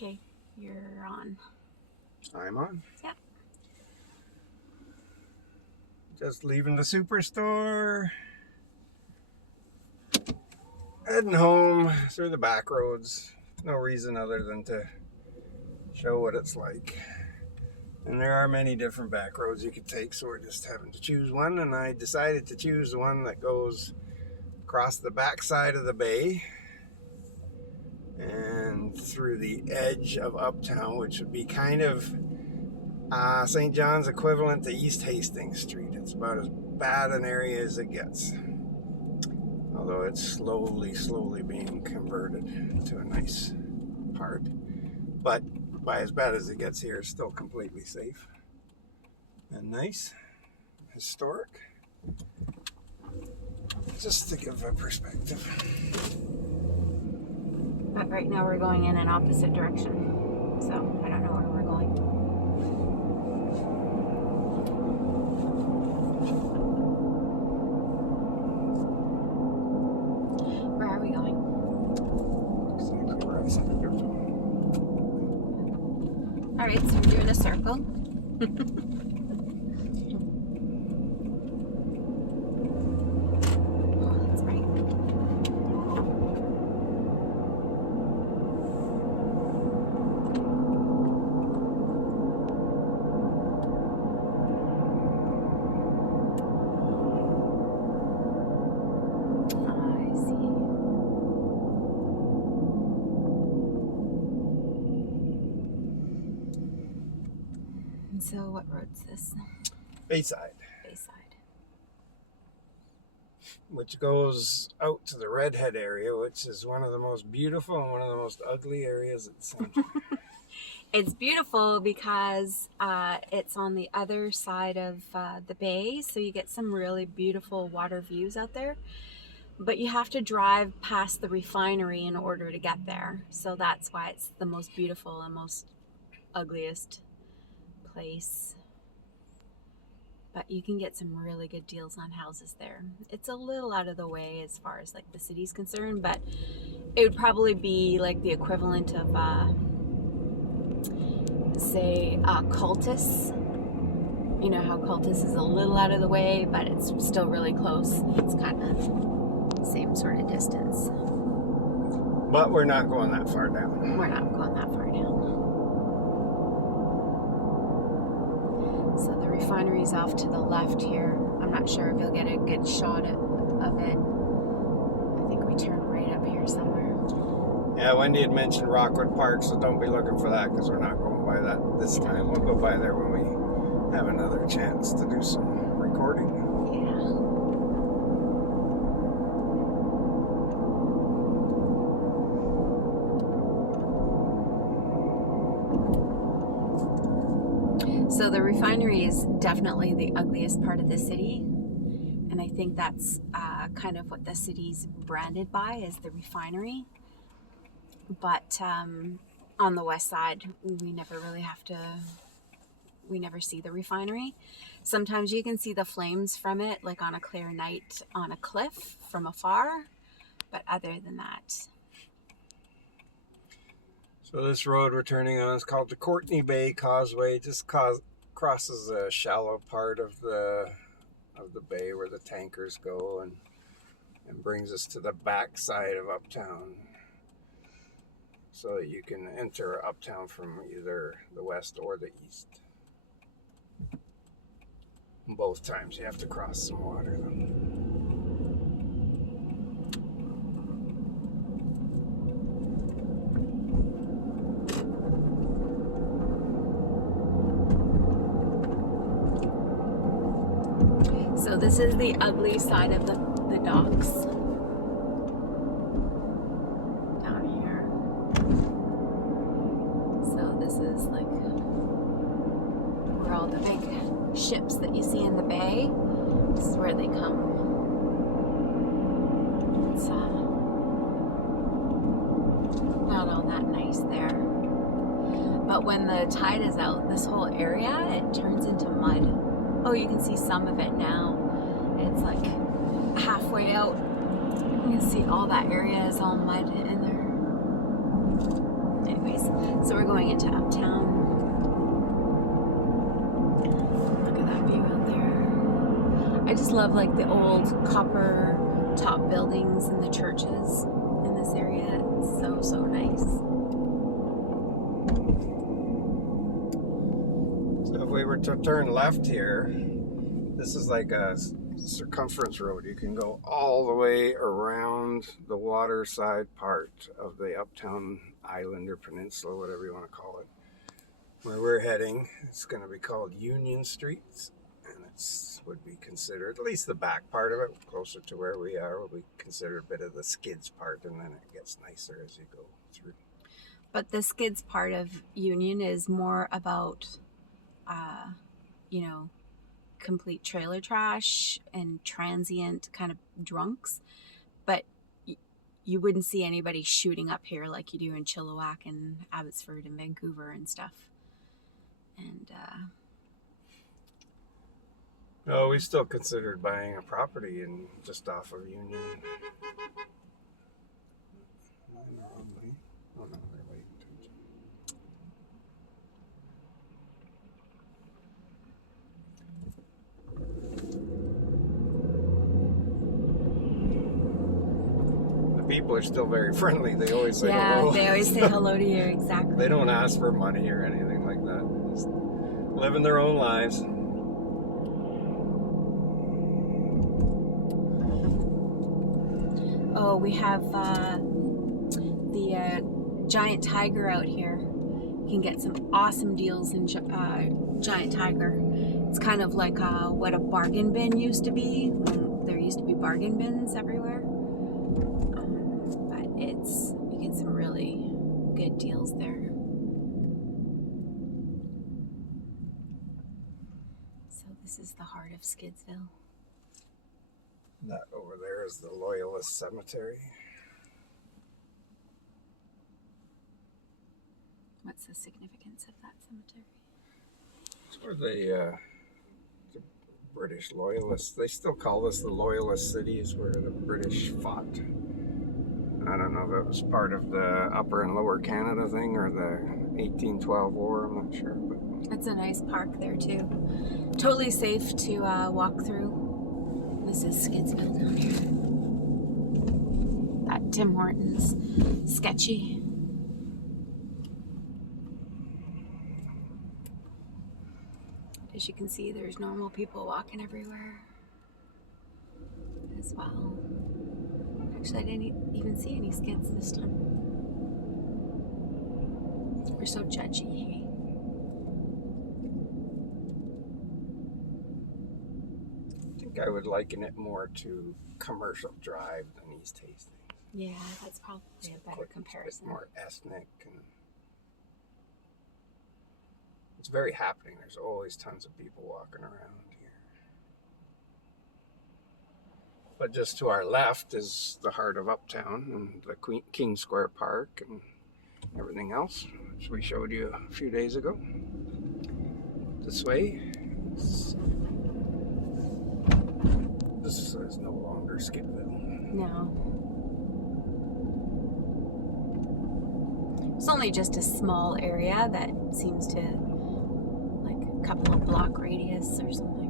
Okay, you're on. I'm on. Yeah. Just leaving the superstore. Heading home through the back roads. No reason other than to show what it's like. And there are many different back roads you could take, so we're just having to choose one. And I decided to choose the one that goes across the backside of the bay and through the edge of Uptown, which would be kind of St. John's equivalent to East Hastings Street. It's about as bad an area as it gets. Although it's slowly being converted to a nice part. But by as bad as it gets here, it's still completely safe and nice, historic. Just to give a perspective. But right now we're going in an opposite direction, so I don't know where we're going. Where are we going? Exactly where I said to go. Alright, so we're doing a circle. So what road's this? Bayside. Bayside. Which goes out to the Redhead area, which is one of the most beautiful and one of the most ugly areas at the same time. It's beautiful because it's on the other side of the bay, so you get some really beautiful water views out there. But you have to drive past the refinery in order to get there. So that's why it's the most beautiful and most ugliest place. But you can get some really good deals on houses there. It's a little out of the way as far as like the city's concerned, but it would probably be like the equivalent of say Cultus. You know how Cultus is a little out of the way, but it's still really close. It's kind of same sort of distance. But we're not going that far down. We're not going that far down. So the refinery's off to the left here. I'm not sure if you'll get a good shot of it. I think we turn right up here somewhere. Yeah, Wendy had mentioned Rockwood Park, so don't be looking for that because we're not going by that this time. We'll go by there when we have another chance to do some recording. So the refinery is definitely the ugliest part of the city, and I think that's kind of what the city's branded by, is the refinery. But on the west side, we never really we never see the refinery. Sometimes you can see the flames from it, like on a clear night on a cliff from afar, but other than that. So this road we're turning on is called the Courtney Bay Causeway. It just crosses a shallow part of the bay where the tankers go and brings us to the back side of Uptown, so that you can enter Uptown from either the west or the east. Both times you have to cross some water though. So this is the ugly side of the docks. Down here. So this is like where all the big ships that you see in the bay, this is where they come. It's not all that nice there. But when the tide is out, this whole area, it turns into mud. Oh, you can see some of it now. It's like halfway out. You can see all that area is all mud in there. Anyways, So we're going into Uptown. Look at that view out there. I just love like the old copper top buildings and the churches in this area. It's so, so nice. So if we were to turn left here, this is like a circumference road. You can go all the way around the waterside part of the Uptown Island or Peninsula, whatever you want to call it. Where we're heading, it's going to be called Union Street, and it's would be considered, at least the back part of it, closer to where we are, will be considered a bit of the Skids part, and then it gets nicer as you go through. But the Skids part of Union is more about, you know, complete trailer trash and transient kind of drunks, but you wouldn't see anybody shooting up here like you do in Chilliwack and Abbotsford and Vancouver and stuff. And no, we still considered buying a property in just off of Union. Oh no, they're waiting. People are still very friendly. They always say hello. Yeah, they always say hello to you, exactly. They don't ask for money or anything like that. They just living their own lives. Oh, we have the giant tiger out here. You can get some awesome deals in giant tiger. It's kind of like what a bargain bin used to be. There used to be bargain bins everywhere. But you get some really good deals there. So this is the heart of Skidsville. That over there is the Loyalist Cemetery. What's the significance of that cemetery? It's where the British Loyalists, they still call this the Loyalist cities where the British fought. I don't know if it was part of the Upper and Lower Canada thing or the 1812 war, I'm not sure. But it's a nice park there too. Totally safe to walk through. This is Skidsville down here. That Tim Hortons sketchy. As you can see, there's normal people walking everywhere as well. Actually, I didn't even see any skids this time. We're so judgy, hey? I would liken it more to Commercial Drive than East Hastings. Yeah, that's probably a better comparison. It's a bit more ethnic, and it's very happening. There's always tons of people walking around here. But just to our left is the heart of Uptown and the King Square Park and everything else, which we showed you a few days ago. This way. This is no longer Skidsville. No. It's only just a small area that seems to, like, a couple of block radius or something.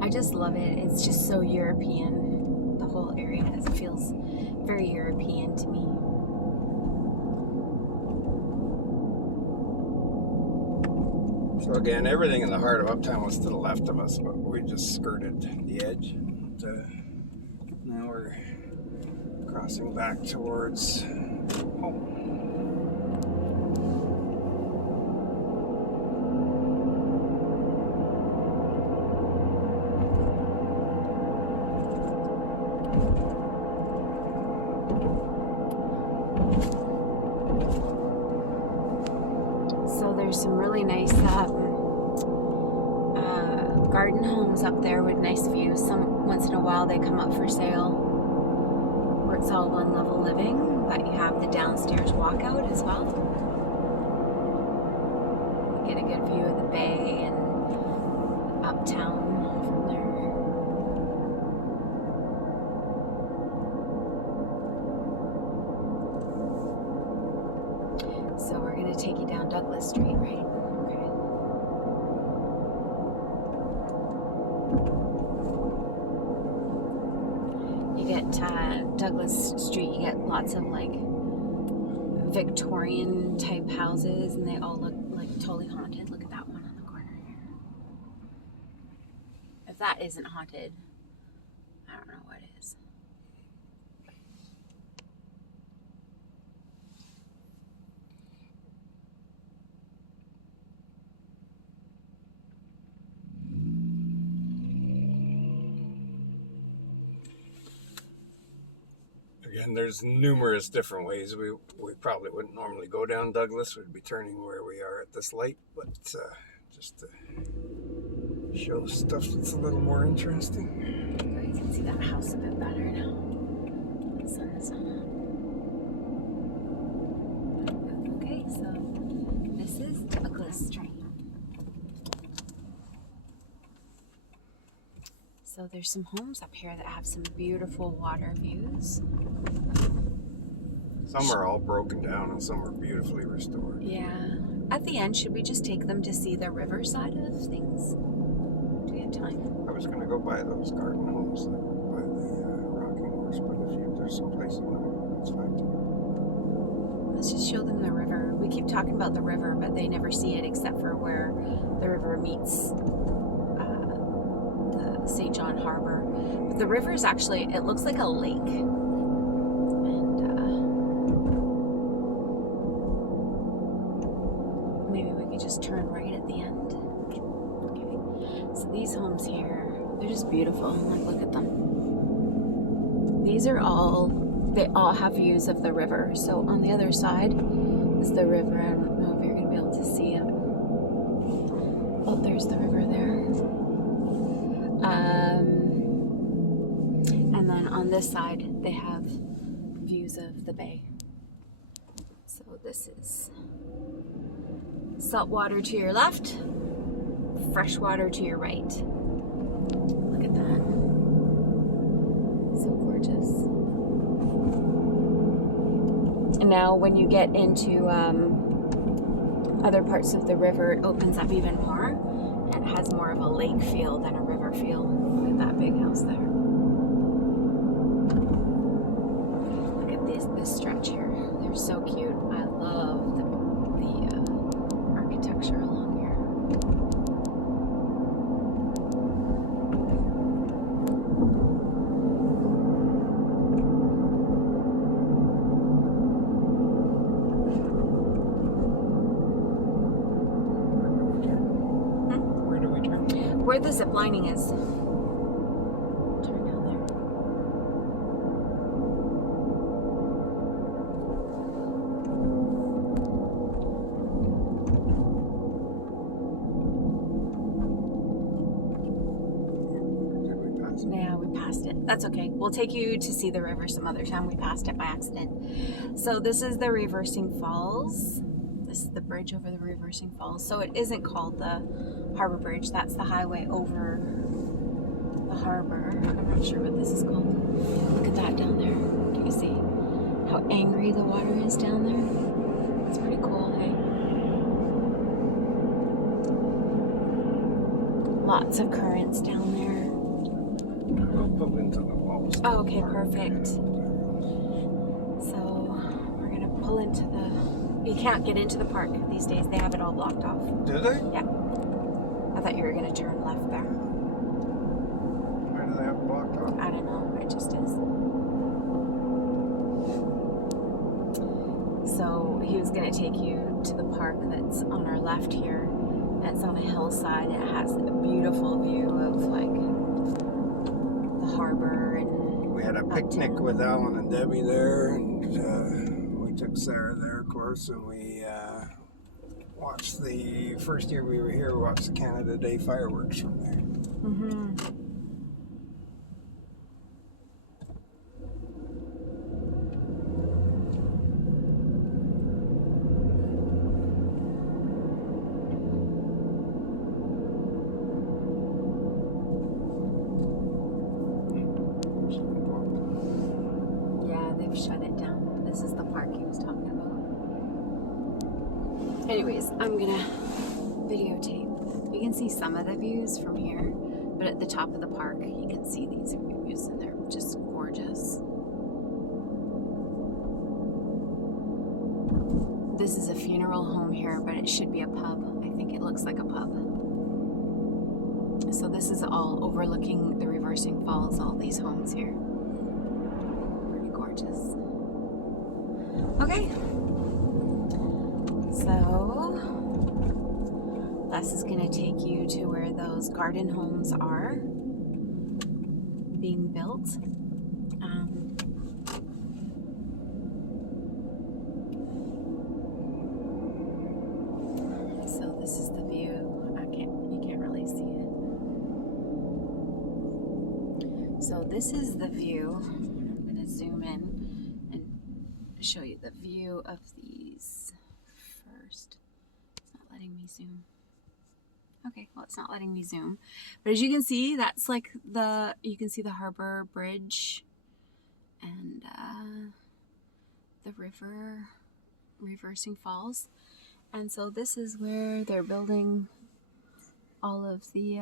I just love it. It's just so European. The whole area feels very European to me. So again, everything in the heart of Uptown was to the left of us, but we just skirted the edge. And, now we're crossing back towards home. So there's some really nice garden homes up there with nice views. Once in a while they come up for sale where it's all one level living, but you have the downstairs walkout as well. You get a good view of the bay and Uptown from there. take you down Douglas Street, right? Okay. You get Douglas Street, you get lots of like Victorian type houses, and they all look like totally haunted. Look at that one on the corner here. If that isn't haunted, I don't know what is. Again, there's numerous different ways. We probably wouldn't normally go down Douglas. We'd be turning where we are at this light, but just to show stuff that's a little more interesting. You can see that house a bit better now. The sun is on it. Okay, so this is Douglas Street. So there's some homes up here that have some beautiful water views. Some are all broken down and some are beautifully restored. Yeah. At the end, should we just take them to see the river side of things? Do we have time? I was going to go by those garden homes by the rocking horse, but if there's some place you want to go, that's fine too. Let's just show them the river. We keep talking about the river, but they never see it except for where the river meets the St. John Harbor. But the river is actually, it looks like a lake. And maybe we could just turn right at the end. Okay. So these homes here, they're just beautiful. Like, look at them. These are they all have views of the river. So on the other side is the river. I don't know if you're going to be able to see it. Oh, there's the river there. And then on this side, they have views of the bay. So this is salt water to your left, fresh water to your right. Look at that. So gorgeous. And now when you get into other parts of the river, it opens up even more. And it has more of a lake feel than a river feel. Look at that big house there. Look at this stretch here. They're so cute. I love the architecture along here. Where the zip lining is. Turn down there. Did we pass it? Yeah, we passed it. That's okay. We'll take you to see the river some other time. We passed it by accident. So this is the Reversing Falls. This is the bridge over the Reversing Falls. So it isn't called the Harbor Bridge. That's the highway over the harbor. I'm not sure what this is called. Look at that down there. Do you see how angry the water is down there? It's pretty cool, hey? Lots of currents down there. We'll pull into the walls. Oh, okay, perfect. So we're gonna pull into the... You can't get into the park these days. They have it all blocked off. Do they? Yeah. I thought you were going to turn left there. Why do they have it blocked off? I don't know. It just is. So he was going to take you to the park that's on our left here. It's on a hillside. It has a beautiful view of like the harbor and We had a picnic uptown. with Alan and Debbie there, and we took Sarah there, of course, and we watched the first year we were here. We watched the Canada Day fireworks from there. Mm-hmm. Yeah, they've shut it down. This is the park he was talking about. Anyways, I'm gonna videotape. You can see some of the views from here, but at the top of the park, you can see these views, and they're just gorgeous. This is a funeral home here, but it should be a pub. I think it looks like a pub. So this is all overlooking the Reversing Falls, all these homes here. Pretty gorgeous. Okay. So Les is going to take you to where those garden homes are being built. So this is the view. You can't really see it. So this is the view. I'm going to zoom in and show you the view of these first. It's not letting me zoom. Okay, well, it's not letting me zoom. But as you can see, that's like you can see the harbor bridge and the river, Reversing Falls. And so this is where they're building all of the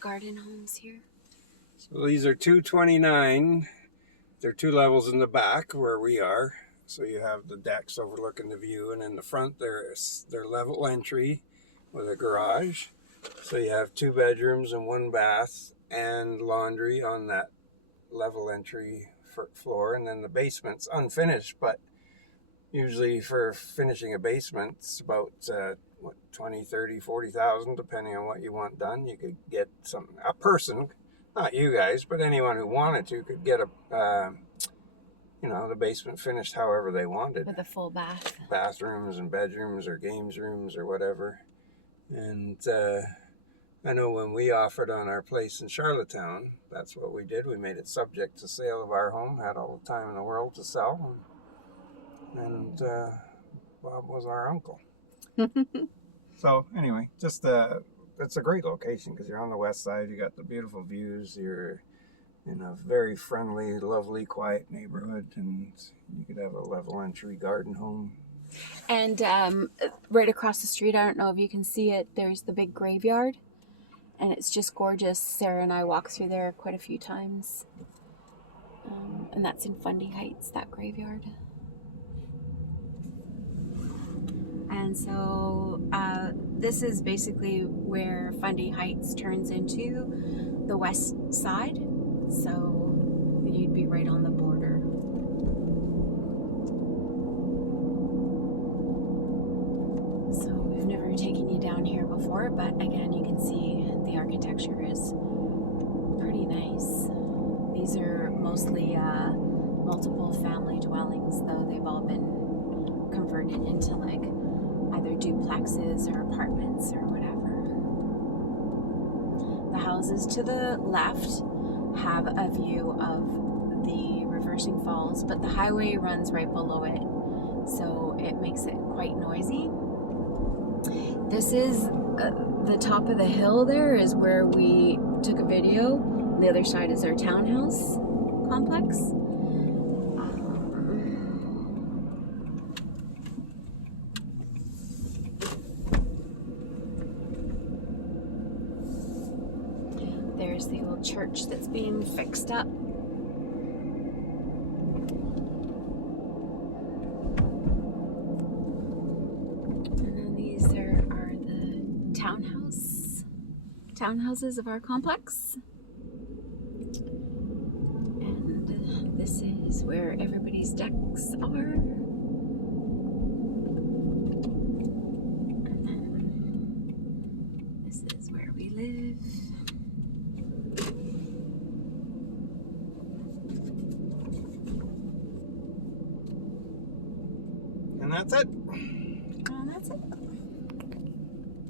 garden homes here. So these are 229. There are 2 levels in the back where we are. So you have the decks overlooking the view, and in the front there's their level entry with a garage. So you have 2 bedrooms and 1 bath and laundry on that level entry floor, and then the basement's unfinished, but usually for finishing a basement, it's about 20, 30, 40,000, depending on what you want done. You could get a person, not you guys, but anyone who wanted to could get the basement finished however they wanted. With a full bath. Bathrooms and bedrooms or games rooms or whatever. And I know when we offered on our place in Charlottetown, that's what we did. We made it subject to sale of our home, had all the time in the world to sell. And Bob was our uncle. So anyway, just it's a great location because you're on the west side. You got the beautiful views. You're in a very friendly, lovely, quiet neighborhood, and you could have a level entry garden home. And right across the street, I don't know if you can see it, there's the big graveyard, and it's just gorgeous. Sarah and I walked through there quite a few times, and that's in Fundy Heights, that graveyard. And so this is basically where Fundy Heights turns into the west side. So you'd be right on the border. So we've never taken you down here before, but again, you can see the architecture is pretty nice. These are mostly multiple family dwellings, though they've all been converted into like either duplexes or apartments or whatever. The houses to the left have a view of the Reversing Falls, but the highway runs right below it, so it makes it quite noisy. This is the top of the hill. There is where we took a video. On the other side is our townhouse complex. There's the old church that's being fixed up. And then these are the townhouses of our complex. And this is where everybody's decks are. And then this is where we live. And that's it. And that's it.